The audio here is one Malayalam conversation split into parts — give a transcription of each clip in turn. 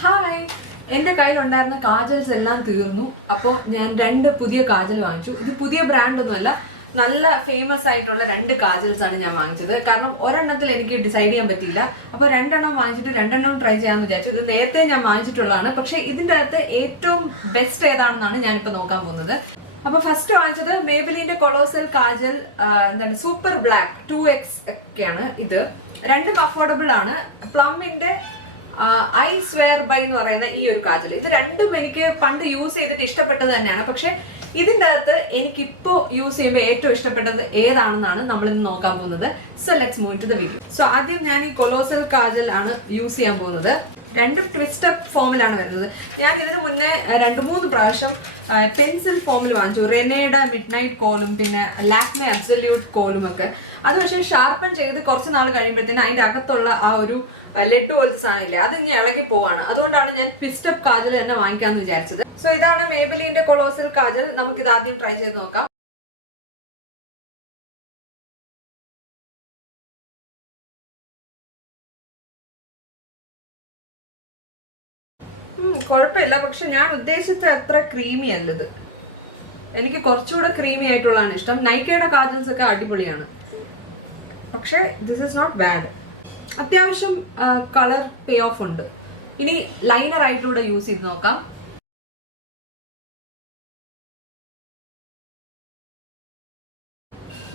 ഹായ്, എൻ്റെ കയ്യിലുണ്ടായിരുന്ന കാജൽസ് എല്ലാം തീർന്നു. അപ്പോൾ ഞാൻ 2 പുതിയ കാജൽ വാങ്ങിച്ചു. ഇത് പുതിയ ബ്രാൻഡൊന്നുമല്ല, നല്ല ഫേമസ് ആയിട്ടുള്ള 2 കാജൽസ് ആണ് ഞാൻ വാങ്ങിച്ചത്. കാരണം ഒരെണ്ണത്തിൽ എനിക്ക് ഡിസൈഡ് ചെയ്യാൻ പറ്റിയില്ല. അപ്പോൾ 2 എണ്ണം വാങ്ങിച്ചിട്ട് 2 എണ്ണം ട്രൈ ചെയ്യാമെന്ന് വിചാരിച്ചു. ഇത് നേരത്തെ ഞാൻ വാങ്ങിച്ചിട്ടുള്ളതാണ്, പക്ഷേ ഇതിൻ്റെ അകത്ത് ഏറ്റവും ബെസ്റ്റ് ഏതാണെന്നാണ് ഞാനിപ്പോൾ നോക്കാൻ പോകുന്നത്. അപ്പോൾ ഫസ്റ്റ് വാങ്ങിച്ചത് മേബിലിന്റെ കൊളോസൽ കാജൽ, എന്താണ് സൂപ്പർ ബ്ലാക്ക് 2x ഒക്കെയാണ്. ഇത് രണ്ടും അഫോർഡബിൾ ആണ്. പ്ലമ്മിന്റെ ഐ സ്വെയർ ബൈ എന്ന് പറയുന്ന ഈ ഒരു കാജൽ, ഇത് രണ്ടും എനിക്ക് പണ്ട് യൂസ് ചെയ്തിട്ട് ഇഷ്ടപ്പെട്ടത് തന്നെയാണ്. പക്ഷെ ഇതിൻ്റെ അകത്ത് എനിക്കിപ്പോ യൂസ് ചെയ്യുമ്പോൾ ഏറ്റവും ഇഷ്ടപ്പെട്ടത് ഏതാണെന്നാണ് നമ്മൾ ഇന്ന് നോക്കാൻ പോകുന്നത്. So let's move to the video. So ആദ്യം ഞാൻ ഈ കൊളോസൽ കാജൽ ആണ് യൂസ് ചെയ്യാൻ പോകുന്നത്. രണ്ടും ട്വിസ്റ്റ് അപ്പ് ഫോമിലാണ് വരുന്നത്. ഞാൻ ഇതിന് മുന്നേ 2-3 പ്രാവശ്യം പെൻസിൽ ഫോമിൽ വാങ്ങിച്ചു. റെനയുടെ മിഡ് നൈറ്റ് കോലും പിന്നെ ലാക്മെ അബ്സല്യൂട്ട് കോലും ഒക്കെ. അത് പക്ഷേ ഷാർപ്പൺ ചെയ്ത് കുറച്ച് നാൾ കഴിയുമ്പോഴത്തേന് അതിൻ്റെ അകത്തുള്ള ആ ഒരു ലെഡ് പോലത്തെ സാധനമില്ലേ, അത് ഇനി ഇളകി പോവാണ്. അതുകൊണ്ടാണ് ഞാൻ ട്വിസ്റ്റ് അപ്പ് കാജൽ തന്നെ വാങ്ങിക്കാമെന്ന് വിചാരിച്ചത്. സോ ഇതാണ് മേബിലിന്റെ കൊളോസൽ കാജൽ. നമുക്ക് ഇത് ആദ്യം ട്രൈ ചെയ്ത് നോക്കാം. കുഴപ്പമില്ല, പക്ഷെ ഞാൻ ഉദ്ദേശിച്ച അത്ര ക്രീമി അല്ലത്. എനിക്ക് കുറച്ചുകൂടെ ക്രീമി ആയിട്ടുള്ളതാണ് ഇഷ്ടം. നൈക്കയുടെ കാജൽസ് ഒക്കെ അടിപൊളിയാണ്, പക്ഷെ ദിസ് ഇസ് നോട്ട് ബാഡ്. അത്യാവശ്യം കളർ പേ ഓഫ് ഉണ്ട്. ഇനി ലൈനർ ആയിട്ടൂടെ യൂസ് ചെയ്ത് നോക്കാം.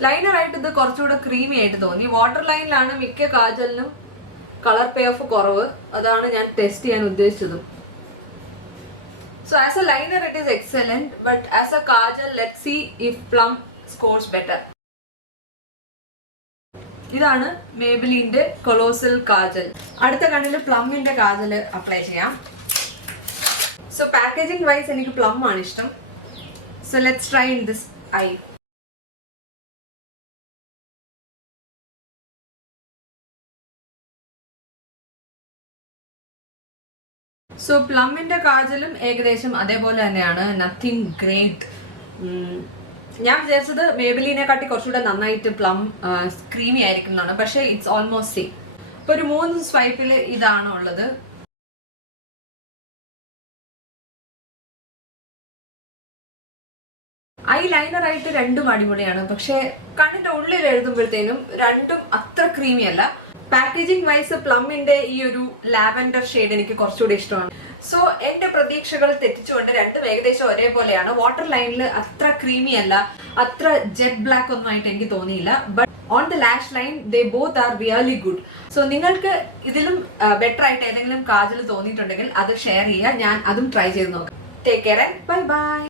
ലൈനർ ആയിട്ട് ഇത് കുറച്ചുകൂടെ ക്രീമി ആയിട്ട് തോന്നി. വാട്ടർ ലൈനിലാണ് മിക്ക കാജലിനും കളർ പേ ഓഫ് കുറവ്. അതാണ് ഞാൻ ടെസ്റ്റ് ചെയ്യാൻ ഉദ്ദേശിച്ചതും. So as a liner it is excellent, but as a kajal let's see if Plum scores better. ഇതാണ് മേബിലിന്റെ കൊളോസൽ കാജൽ. അടുത്ത കണ്ണിൽ പ്ലമ്മിന്റെ കാജൽ അപ്ലൈ ചെയ്യാം. സോ പാക്കേജിംഗ് വൈസ് എനിക്ക് പ്ലം ആണ് ഇഷ്ടം. So let's try in this eye. So പ്ലമ്മിന്റെ കാജലും ഏകദേശം അതേപോലെ തന്നെയാണ്. Nothing great. ഞാൻ വിചാരിച്ചത് മേബിലിനെ കാട്ടി കുറച്ചുകൂടെ നന്നായിട്ട് പ്ലം ക്രീമി ആയിരിക്കും എന്നാണ്, പക്ഷേ ഇറ്റ്സ് ഓൾമോസ്റ്റ് സെയിം. ഇപ്പൊ ഒരു 3 സ്വൈപ്പിൽ ഇതാണ് ഉള്ളത്. ഐ ലൈനർ ആയിട്ട് രണ്ടും അടിപൊളിയാണ്, പക്ഷെ കണ്ണിന്റെ ഉള്ളിൽ എഴുതുമ്പോഴത്തേനും രണ്ടും അത്ര ക്രീമി അല്ല. പാക്കേജിംഗ് വൈസ് പ്ലമ്മിന്റെ ഈ ഒരു ലാവൻഡർ ഷെയ്ഡ് എനിക്ക് കുറച്ചുകൂടി ഇഷ്ടമാണ്. സോ എന്റെ പ്രതീക്ഷകൾ തെറ്റിച്ചുകൊണ്ട് രണ്ടും ഏകദേശം ഒരേപോലെയാണ്. വാട്ടർ ലൈനിൽ അത്ര ക്രീമി അല്ല, അത്ര ജെറ്റ് ബ്ലാക്ക് ഒന്നും ആയിട്ട് എനിക്ക് തോന്നിയില്ല. But on the lash line they both are really good. So നിങ്ങൾക്ക് ഇതിലും ബെറ്റർ ആയിട്ട് ഏതെങ്കിലും കാജൽ തോന്നിയിട്ടുണ്ടെങ്കിൽ അത് ഷെയർ ചെയ്യുക. ഞാൻ അതും ട്രൈ ചെയ്ത് നോക്കാം. Take care and bye bye.